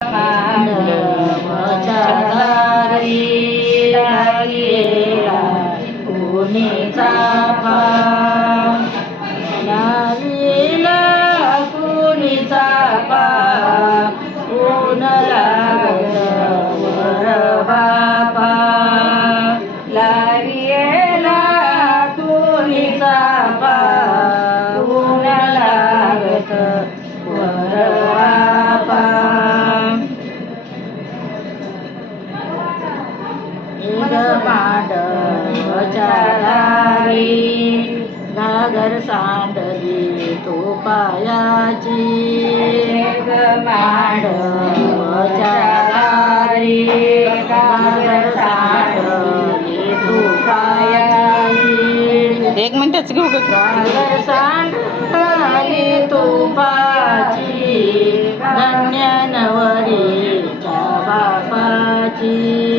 मांडवच्या दारी लागेला कुणीचा पाव, लागेला कुणीचा पाव, ऊन लागत वर बापा, लागेला कुणीचा पाव, ऊन लागत वर बापा. मांडवच्या दारी घागर सांडली तो पायाची, मांडवच्या दारी घागर सांडली तो पायाची. एक मिनिटच घेऊ का? घागर सांडली तुपाची, धन्य नवरीच्या बापाची.